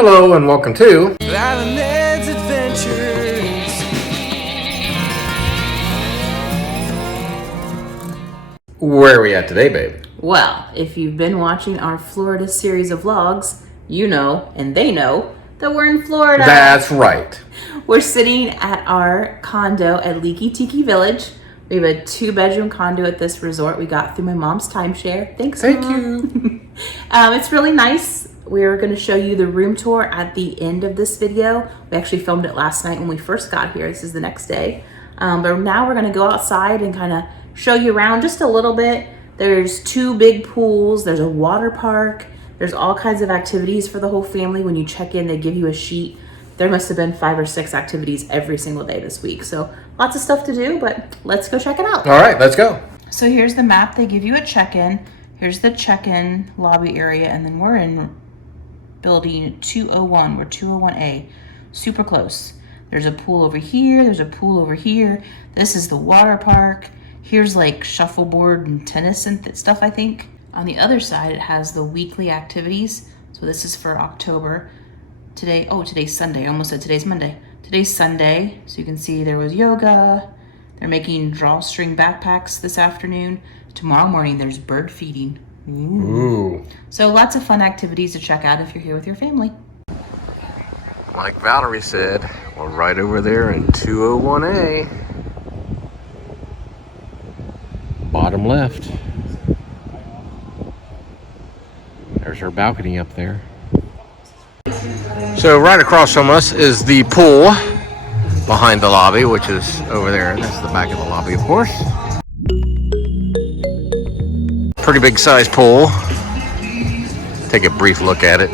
Hello and welcome to Ned's Adventures. Where are we at today, babe? Well, if you've been watching our Florida series of vlogs, you know, and they know, that we're in Florida. That's right. We're sitting at our condo at Liki Tiki Village. We have a 2-bedroom condo at this resort we got through my mom's timeshare. Thanks, Thank Mom. you. It's really nice. We're going to show you the room tour at the end of this video. We actually filmed it last night when we first got here. This is the next day. But now we're going to go outside and kind of show you around just a little bit. There's 2 big pools. There's a water park. There's all kinds of activities for the whole family. When you check in, they give you a sheet. There must have been 5 or 6 activities every single day this week. So lots of stuff to do, but let's go check it out. All right, let's go. So here's the map. They give you a check-in. Here's the check-in lobby area, and then we're in building 201. We're 201A, super close. There's a pool over here. There's a pool over here. This is the water park. Here's like shuffleboard and tennis and stuff, I think. On the other side, it has the weekly activities. So this is for October. Today's Sunday. I almost said today's Monday. Today's Sunday. So you can see there was yoga. They're making drawstring backpacks this afternoon. Tomorrow morning, there's bird feeding. Ooh. So lots of fun activities to check out if you're here with your family. Like Valerie said, we're right over there in 201A. Bottom left. There's our balcony up there. So right across from us is the pool behind the lobby, which is over there. That's the back of the lobby, of course. Pretty big size pool. Take a brief look at it.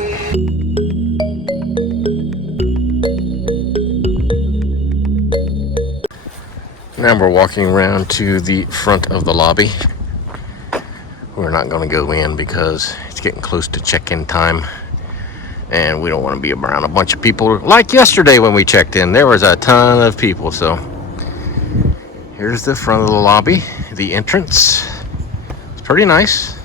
Now we're walking around to the front of the lobby. We're not going to go in because it's getting close to check-in time. And we don't want to be around a bunch of people like yesterday when we checked in. There was a ton of people. So here's the front of the lobby, the entrance. It's pretty nice.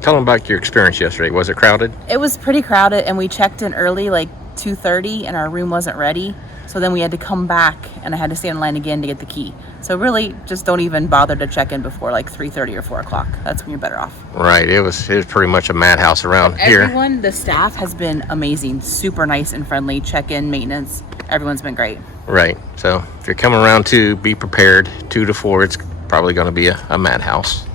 Tell them about your experience yesterday. Was it crowded? It was pretty crowded, and we checked in early, like 2:30, and our room wasn't ready. So then we had to come back, and I had to stand in line again to get the key. So really, just don't even bother to check in before like 3:30 or 4 o'clock. That's when you're better off. Right. It was pretty much a madhouse around here. Everyone, the staff has been amazing. Super nice and friendly. Check-in, maintenance. Everyone's been great. Right. So if you're coming around 2, be prepared. 2 to 4, it's probably going to be a madhouse.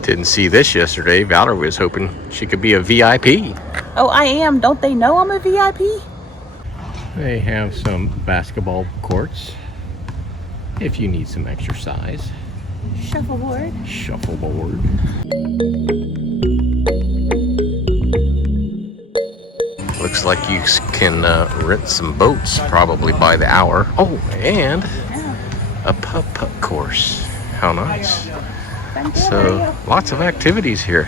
Didn't see this yesterday. Valerie was hoping she could be a VIP. Oh, I am. Don't they know I'm a VIP? They have some basketball courts if you need some exercise. Shuffleboard. Shuffleboard. Looks like you can rent some boats probably by the hour. Oh, and a putt-putt course. How nice. So lots of activities here.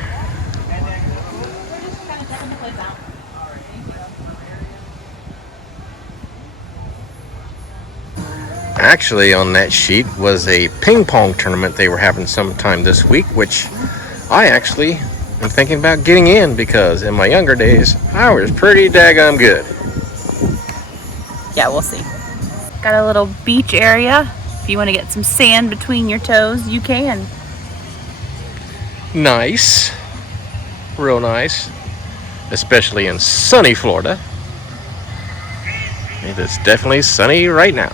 Actually, on that sheet was a ping pong tournament they were having sometime this week, which I actually am thinking about getting in because in my younger days, I was pretty daggum good. Yeah, we'll see. Got a little beach area. If you want to get some sand between your toes, you can. Nice. Real nice. Especially in sunny Florida. It is definitely sunny right now.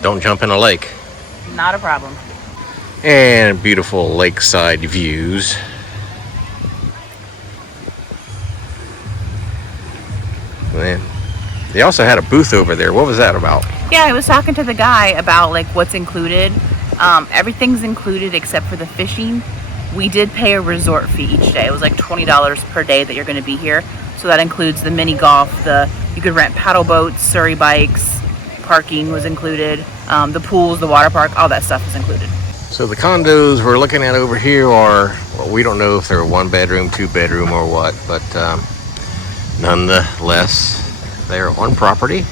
Don't jump in a lake. Not a problem. And beautiful lakeside views. And they also had a booth over there. What was that about? Yeah, I was talking to the guy about like what's included. Everything's included except for the fishing. We did pay a resort fee each day. It was like $20 per day that you're going to be here. So that includes the mini golf, you could rent paddle boats, Surrey bikes, parking was included, the pools, the water park, all that stuff is included. So the condos we're looking at over here are, well, we don't know if they're 1-bedroom, 2-bedroom or what, but nonetheless, they're on property.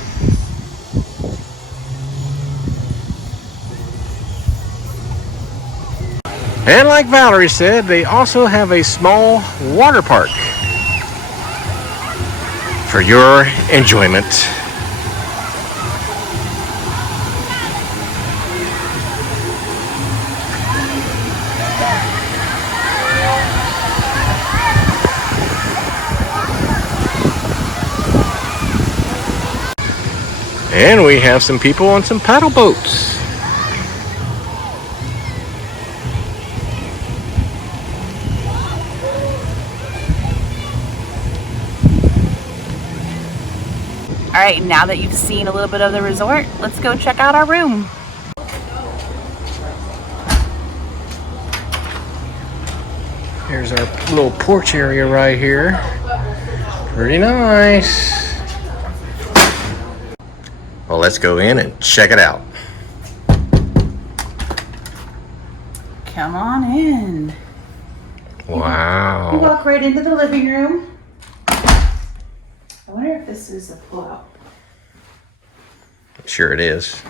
And like Valerie said, they also have a small water park for your enjoyment. And we have some people on some paddle boats. All right, now that you've seen a little bit of the resort, let's go check out our room. Here's our little porch area right here. Pretty nice. Well, let's go in and check it out. Come on in. You Wow. walk right into the living room. I wonder if this is a pull-out. Sure it is.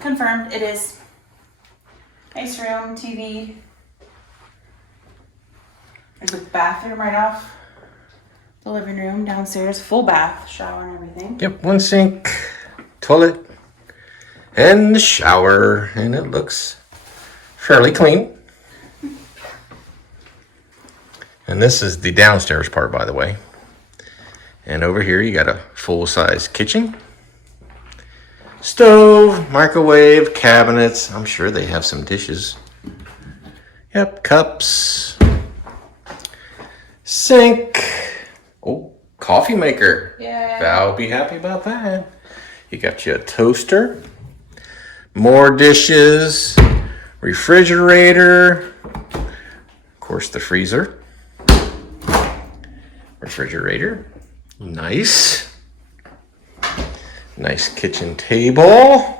Confirmed, it is. Nice room, TV. There's a bathroom right off the living room. Downstairs, full bath, shower and everything. Yep, one sink, toilet, and the shower. And it looks fairly clean. And this is the downstairs part, by the way. And over here you got a full-size kitchen. Stove, microwave, cabinets. I'm sure they have some dishes. Yep, cups. Sink. Oh, coffee maker. Yeah. Val will be happy about that. You got you a toaster. More dishes. Refrigerator. Of course, the freezer. Refrigerator. Nice. Nice kitchen table.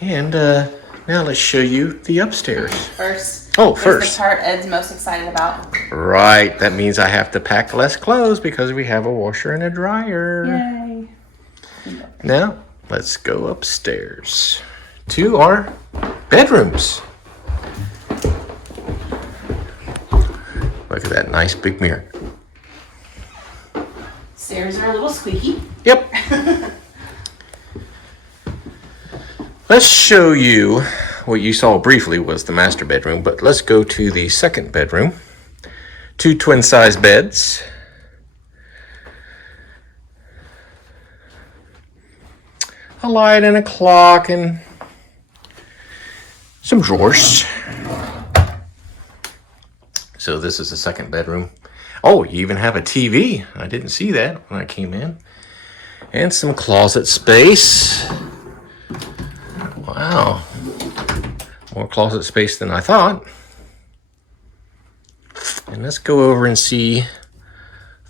And now let's show you the upstairs. First. Oh, Here's first. the part Ed's most excited about. Right. That means I have to pack less clothes because we have a washer and a dryer. Yay. Now, let's go upstairs to our bedrooms. Look at that nice big mirror. Stairs are a little squeaky. Yep. Let's show you what you saw briefly was the master bedroom, but let's go to the second bedroom. 2 twin-size beds. A light and a clock and some drawers. So this is the second bedroom. Oh, you even have a TV. I didn't see that when I came in. And some closet space. Wow. More closet space than I thought. And let's go over and see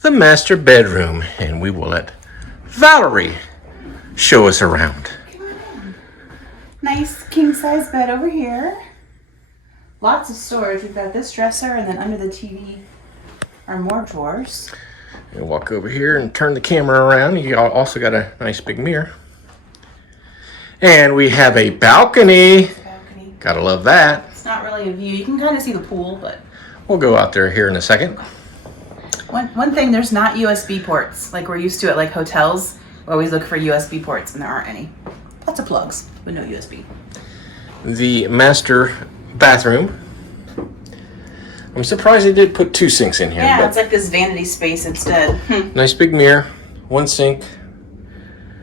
the master bedroom. And we will let Valerie show us around. Nice king-size bed over here. Lots of storage. We've got this dresser, and then under the TV are more drawers. You walk over here and turn the camera around. You also got a nice big mirror. And we have a balcony. Balcony. Gotta love that. It's not really a view. You can kind of see the pool, but We'll go out there here in a second. one thing, there's not USB ports like we're used to at like hotels. We always look for USB ports, and there aren't any. Lots of plugs, but no USB. The master bathroom. I'm surprised they did put 2 sinks in here. Yeah, but it's like this vanity space instead. nice big mirror, 1 sink,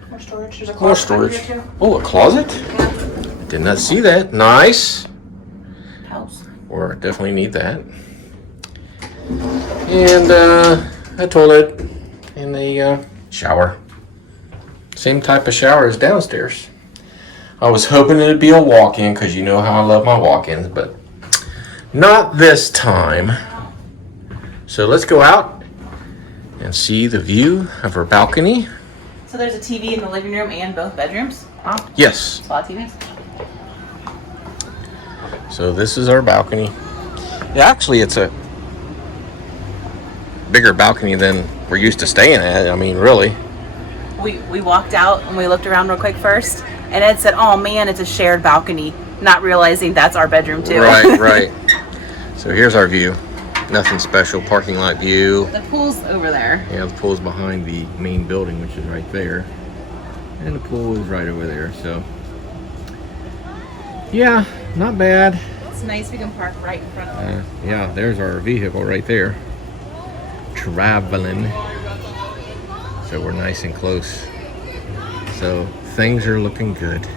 More storage. There's a more closet under storage. here too. Oh, a closet? Did not see that. Nice. House. Or definitely need that. And a toilet and a shower. Same type of shower as downstairs. I was hoping it'd be a walk-in because you know how I love my walk-ins, but not this time. So let's go out and see the view of our balcony. So there's a TV in the living room and both bedrooms. Wow, Yes. that's a lot of TVs. So this is our balcony. Yeah, actually, it's a bigger balcony than we're used to staying at. I mean, really. We walked out and we looked around real quick first, and Ed said, "Oh man, it's a shared balcony not realizing that's our bedroom too. Right, right. So here's our view. Nothing special. Parking lot view. The pool's over there. Yeah, the pool's behind the main building, which is right there. And the pool is right over there, so. Yeah, not bad. It's nice we can park right in front of it. Yeah, there's our vehicle right there. Traveling. So we're nice and close. So things are looking good.